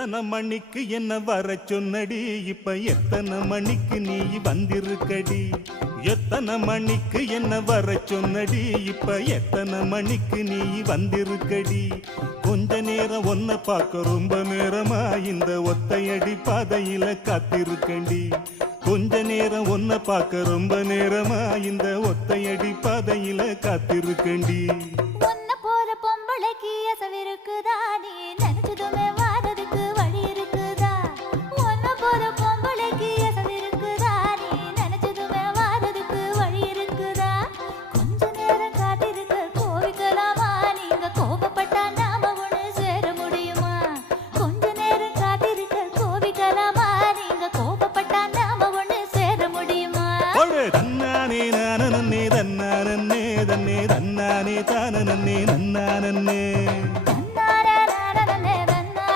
எத்தனை மணிக்கு என்ன வர சொன்னடி இப்ப எத்தனை மணிக்கு நீ வந்திருக்கடி எத்தனை மணிக்கு என்ன வர சொன்னடி இப்ப எத்தனை மணிக்கு நீ வந்திருக்கடி கொஞ்ச நேரம் ஒன்ன பார்க்க ரொம்ப நேரமா இந்த ஒத்தையடி பாதையில காத்திருக்கண்டி கொஞ்ச நேரம் ஒன்ன பார்க்க ரொம்ப நேரமா இந்த ஒத்தையடி பாதையில காத்திருக்கண்டி ஒன்ன போற பொம்பளைக்கு அசவிருக்குதா நீ